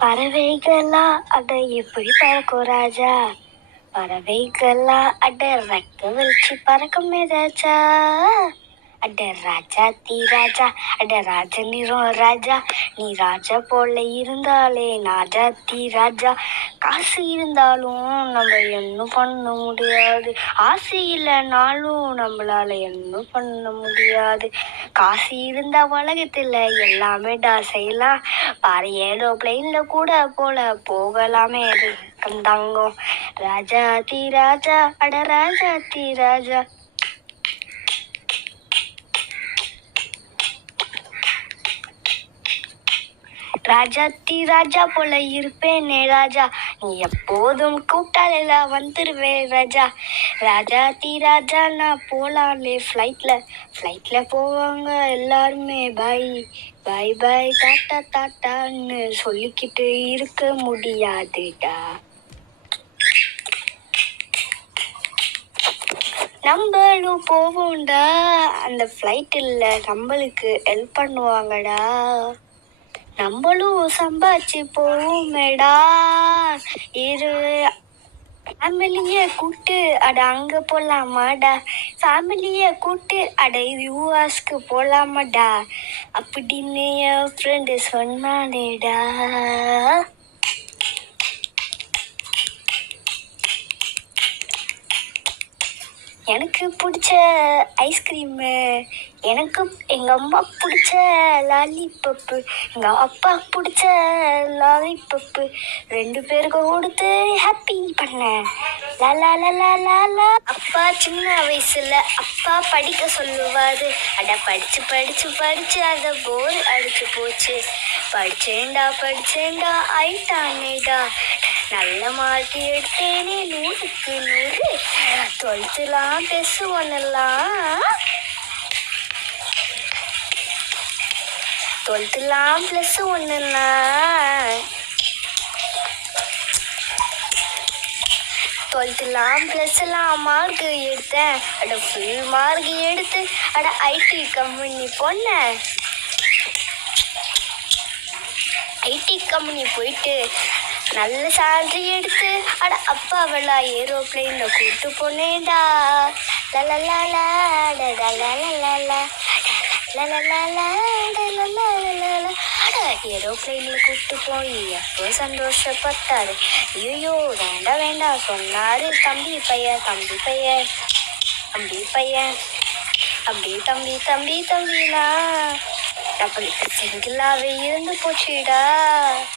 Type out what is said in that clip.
பறவைகளா அட எப்படி பறக்கும் ராஜா, பறவைகளா அட ரெக்க வச்சு பறக்குமே ராஜா, அட ராஜாத்தி ராஜா, அட ராஜ நிறம் ராஜா, நீ ராஜா போல இருந்தாலே ராஜாத்தி ராஜா. காசு இருந்தாலும் நம்ம என்ன பண்ண முடியாது, ஆசை இல்லைனாலும் நம்மளால என்ன பண்ண முடியாது. காசு இருந்தா உலகத்துல எல்லாமே செய்யலாம். பாரு ஏரோப்ளைன்ல கூட போகலாமே தங்கம். ராஜாத்தி ராஜா, அட ராஜாத்தி ராஜா. ராஜாத்தி ராஜா போல இருப்பேனே ராஜா, நீ எப்போதும் கூப்பிட்டால வந்துருவேன் ராஜா. ராஜாத்தி ராஜா நான் போலாம்லே ஃப்ளைட்ல போவாங்க எல்லாருமே பாய் பாய் பாய் டாட்டா டாட்டான்னு சொல்லிக்கிட்டு இருக்க முடியாதுடா. நம்மளும் போவோம்டா, அந்த ஃப்ளைட்டில் நம்மளுக்கு ஹெல்ப் பண்ணுவாங்கடா. நம்மளும் சம்பாதிச்சு போவோமேடா. இரு ஃபேமிலிய கூட்டு அட அங்க போலாமாடா, ஃபேமிலிய கூட்டு அட யூஎஸ்க்கு போலாமாடா அப்படின்னு என் ஃப்ரெண்டு சொன்னானேடா. எனக்கு பிடிச்ச ஐஸ்கிரீமு, எனக்கு எங்கள் அம்மா பிடிச்ச லாலிபப்பு, எங்கள் அப்பா பிடிச்ச லாலிபப்பு, 2 பேருக்கும் கொடுத்து ஹாப்பி பண்ணேன். லாலா லாலா லாலா. அப்பா சின்ன வயசுல அப்பா படிக்க சொல்லுவாரு, அட படிச்சு படிச்சு படிச்சு அதை போர் அடிச்சு போச்சு. படிச்சேன்டா ஆயிட்டானேடா, நல்ல மார்க் எடுத்தேனே 100க்கு 100. 12th +1 12th மார்க் எடுத்தேன், அட ஃபுல் மார்க் எடுத்து அட ஐடி கம்பெனி போனேன். ஐடி கம்பெனி போயிட்டு நல்ல சேலரி எடுத்து அட அப்பாவெல்லாம் ஏரோப்ளைன்ல கூப்பிட்டு போனேன்டா. ஏரோப்ளைன்ல கூப்பிட்டு போய் எப்போ சந்தோஷப்பட்டாரு. ஐயோ வேண்டாம் சொன்னாரு தம்பி பையன் தம்பினா நம்மளுக்கு சிங்கிளாவே இருந்து போச்சுடா.